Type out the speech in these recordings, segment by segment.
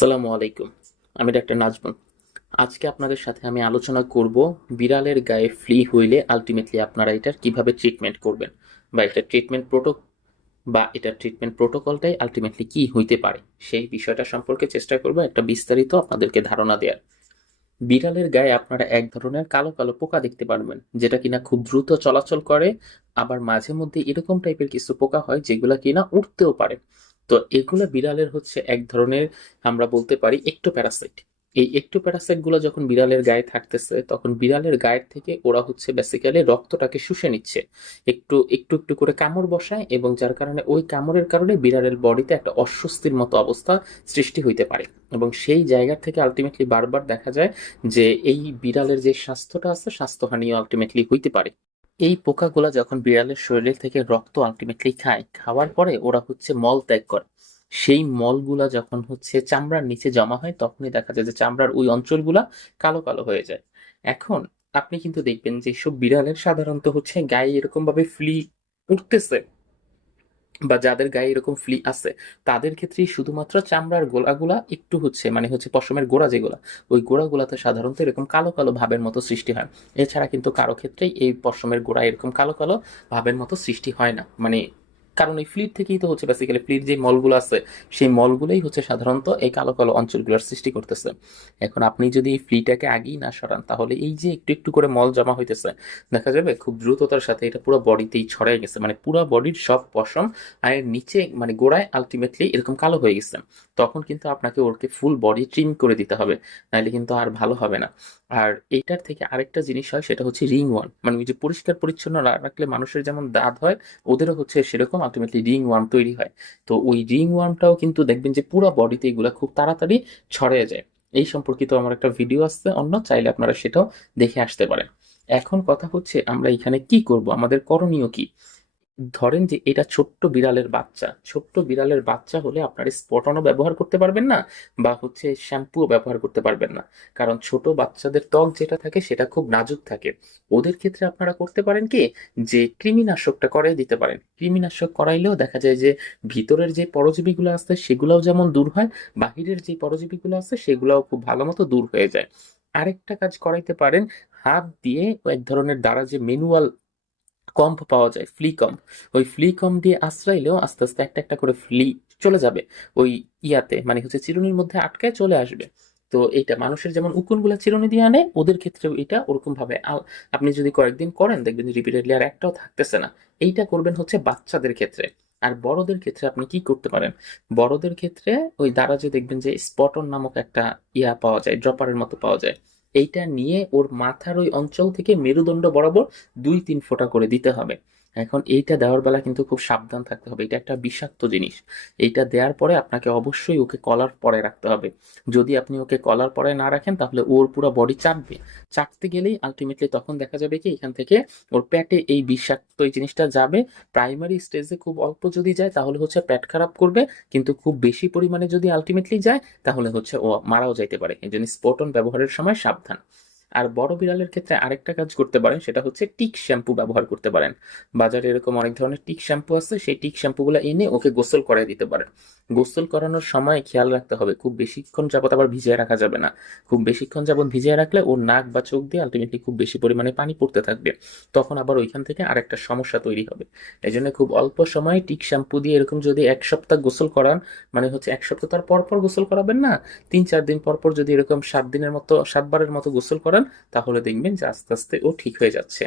আসসালামু আলাইকুম। আমি ডাক্তার নাজমুল। আজকে আপনাদের সাথে আমি আলোচনা করব বিড়ালের গায়ে ফ্লি হইলে আলটিমেটলি আপনারা এটার কীভাবে ট্রিটমেন্ট করবেন বা এটা ট্রিটমেন্ট প্রোটো বা এটার ট্রিটমেন্ট প্রোটোকলটাই আলটিমেটলি কি হইতে পারে, সেই বিষয়টা সম্পর্কে চেষ্টা করব একটা বিস্তারিত আপনাদেরকে ধারণা দেওয়ার বিড়ালের গায়ে আপনারা এক ধরনের কালো কালো পোকা দেখতে পারবেন, যেটা কিনা খুব দ্রুত চলাচল করে, আবার মাঝে মধ্যে এরকম টাইপের কিছু পোকা হয় যেগুলা কিনা উঠতেও পারে। তো এগুলো বিড়ালের হচ্ছে এক ধরনের আমরা বলতে পারি একটো প্যারাসাইট এই একটো প্যারাসাইটগুলো যখন বিড়ালের গায়ে থাকতেছে, তখন বিড়ালের গায়ের থেকে ওরা হচ্ছে বেসিক্যালি রক্তটাকে শুষে নিচ্ছে। একটু একটু একটু করে কামড় বসায় এবং যার কারণে ওই কামড়ের কারণে বিড়ালের বডিতে একটা অস্বস্তির মতো অবস্থা সৃষ্টি হইতে পারে। এবং সেই জায়গা থেকে আলটিমেটলি বারবার দেখা যায় যে এই বিড়ালের যে স্বাস্থ্যটা আছে, স্বাস্থ্যহানিও আলটিমেটলি হইতে পারে। এই পোকাগুলা যখন বিড়ালের শরীরের থেকে রক্ত আলটিমেটলি খায়, খাওয়ার পরে ওরা হচ্ছে মল ত্যাগ করে। সেই মলগুলা যখন হচ্ছে চামড়ার নিচে জমা হয়, তখনই দেখা যায় যে চামড়ার ওই অঞ্চলগুলা কালো কালো হয়ে যায়। এখন আপনি কিন্তু দেখবেন যে সব বিড়ালের সাধারণত হচ্ছে গায়ে এরকম ভাবে ফ্লি উঠতেছে। বা যাদের গায়ে এরকম ফ্লি আছে, তাদের ক্ষেত্রেই শুধুমাত্র চামড়ার গোলাগুলা একটু হচ্ছে মানে হচ্ছে পশমের গোড়া যেগুলা, ওই গোড়াগুলাতে সাধারণত এরকম কালো কালো ভাবের মতো সৃষ্টি হয়। এছাড়া কিন্তু কারও ক্ষেত্রেই এই পশমের গোড়া এরকম কালো কালো ভাবের মতো সৃষ্টি হয় না মানে কারণ এই ফ্লিট থেকেই তো হচ্ছে বেসিক্যালি ফ্লিট যে মলগুলো আছে, সেই মলগুলোই হচ্ছে সাধারণত এই কালো কালো অঞ্চলগুলোর সৃষ্টি করতেছে। এখন আপনি যদি এই ফ্লিটাকে আগেই না সরান, তাহলে এই যে একটু একটু করে মল জমা হইতেছে, দেখা যাবে খুব দ্রুততার সাথে এটা পুরো বডিতেই ছড়াই গেছে মানে পুরো বডির সব পশম আর নিচে মানে গোড়ায় আলটিমেটলি এরকম কালো হয়ে গেছে। তখন কিন্তু আপনাকে ওরকে ফুল বডি ট্রিম করে দিতে হবে, নাহলে কিন্তু আর ভালো হবে না। আর এইটার থেকে আরেকটা জিনিস হয়, সেটা হচ্ছে রিং ওয়ার্ম মানে ওই যে পরিষ্কার পরিচ্ছন্ন রাখলে মানুষের যেমন দাঁত হয়, ওদেরও হচ্ছে সেরকম আলটিমেটলি রিং ওয়ার্ম তৈরি হয়। তো ওই রিং ওয়ার্মটাও কিন্তু দেখবেন যে পুরো বডিতে এগুলা খুব তাড়াতাড়ি ছড়িয়ে যায়। এই সম্পর্কিত আমার একটা ভিডিও আসছে অন্য চাইলে আপনারা সেটাও দেখে আসতে পারেন। এখন কথা হচ্ছে আমরা এখানে কি করব? আমাদের করণীয় কি? ধরেন যে এটা ছোট্ট বিড়ালের বাচ্চা, ছোট্ট বিড়ালের বাচ্চা হলে আপনার স্পটনও ব্যবহার করতে পারবেন না বা হচ্ছে শ্যাম্পুও ব্যবহার করতে পারবেন না। কারণ ছোট বাচ্চাদের ত্বক যেটা থাকে সেটা খুব নাজুক থাকে। ওদের ক্ষেত্রে আপনারা করতে পারেন কি? যে কৃমিনাশকটা করাই দিতে পারেন। কৃমিনাশক করাইলেও দেখা যায় যে ভিতরের যে পরজীবীগুলো আছে সেগুলোও যেমন দূর হয়, বাহিরের যে পরজীবীগুলো আছে সেগুলোও খুব ভালো মতো দূর হয়ে যায়। আরেকটা কাজ করাইতে পারেন, হাত দিয়ে এক ধরনের দ্বারা যে ম্যানুয়াল কম্প পাওয়া যায় ফ্লি কম্প। ওই ফ্লি কম্প দিয়ে আশ্রাইলেও আস্তে আস্তে একটা একটা করে ফ্লি চলে যাবে। ওই ইয়াতে মানে হচ্ছে চিরুনির মধ্যে আটকায় চলে আসবে। তো এটা মানুষের যেমন উকুনগুলা চিরুনি দিয়ে আনে, ওদের ক্ষেত্রেও এটা ওরকম ভাবে আপনি যদি কয়েকদিন করেন, দেখবেন রিপিটেডলি আর একটাও থাকতেছে না। এইটা করবেন হচ্ছে বাচ্চাদের ক্ষেত্রে। আর বড়দের ক্ষেত্রে আপনি কি করতে পারেন? বড়দের ক্ষেত্রে ওই দ্বারা যে দেখবেন যে স্পটন নামক একটা ইয়া পাওয়া যায় ড্রপারের মতো পাওয়া যায়। এইটা নিয়ে ওর মাথার ওই অঞ্চল থেকে মেরুদণ্ড বরাবর দুই তিন ফোঁটা করে দিতে হবে। এখন এইটা দেওয়ার বেলা কিন্তু খুব সাবধান থাকতে হবে। এটা একটা বিষাক্ত জিনিস। এইটা দেওয়ার পরে আপনাকে অবশ্যই ওকে কলার পরে রাখতে হবে। যদি আপনি ওকে কলার পরে না রাখেন, তাহলে ওর পুরো বডি চাটবে চাটতে গেলেই আলটিমেটলি তখন দেখা যাবে কি, এখান থেকে ওর প্যাটে এই বিষাক্ত এই জিনিসটা যাবে। প্রাইমারি স্টেজে খুব অল্প যদি যায়, তাহলে হচ্ছে পেট খারাপ করবে। কিন্তু খুব বেশি পরিমাণে যদি আলটিমেটলি যায়, তাহলে হচ্ছে ও মারাও যাইতে পারে। এই জন্য স্পটন ব্যবহারের সময় সাবধান। আর বড় বিড়ালের ক্ষেত্রে আরেকটা কাজ করতে পারেন, সেটা হচ্ছে টিক শ্যাম্পু ব্যবহার করতে পারেন। বাজারে এরকম অনেক ধরনের টিক শ্যাম্পু আছে, সেই টিক শ্যাম্পুগুলো এনে ওকে গোসল করাই দিতে পারেন। গোসল করানোর সময় খেয়াল রাখতে হবে, খুব বেশিক্ষণ যাবত আবার ভিজিয়ে রাখা যাবে না। খুব বেশিক্ষণ যাবত ভিজিয়ে রাখলে ওর নাক বা চোখ দিয়ে আলটিমেটলি খুব বেশি পরিমাণে পানি পড়তে থাকবে। তখন আবার ওইখান থেকে আরেকটা সমস্যা তৈরি হবে। এই জন্য খুব অল্প সময়ে টিক শ্যাম্পু দিয়ে এরকম যদি এক সপ্তাহ গোসল করান মানে হচ্ছে এক সপ্তাহ তার পর পর গোসল করাবেন না, তিন চার দিন পর পর যদি এরকম সাত দিনের মতো, সাতবারের মতো গোসল করান, তাহলে দেখবেন যে আস্তে আস্তে ও ঠিক হয়ে যাচ্ছে।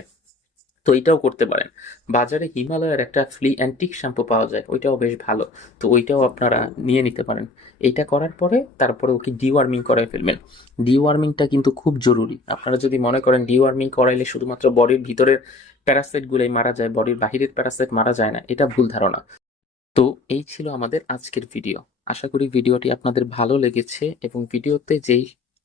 তো এটাও করতে পারেন। বাজারে হিমালয়ের একটা ফ্লি অ্যান্টিক শ্যাম্পু পাওয়া যায়, ওইটাও বেশ ভালো। তো ওইটাও আপনারা নিয়ে নিতে পারেন। এইটা করার পরে তারপরে ওকে ডিওয়ার্মিং করাই ফেলবেন। ডিওয়ার্মিংটা কিন্তু খুব জরুরি। আপনারা যদি মনে করেন ডিওয়ার্মিং করাইলে শুধুমাত্র বডির ভিতরের প্যারাসাইটগুলোই মারা যায়, বডির বাহিরের প্যারাসাইট মারা যায় না, এটা ভুল ধারণা। তো এই ছিল আমাদের আজকের ভিডিও আশা করি ভিডিওটি আপনাদের ভালো লেগেছে এবং ভিডিওতে যেই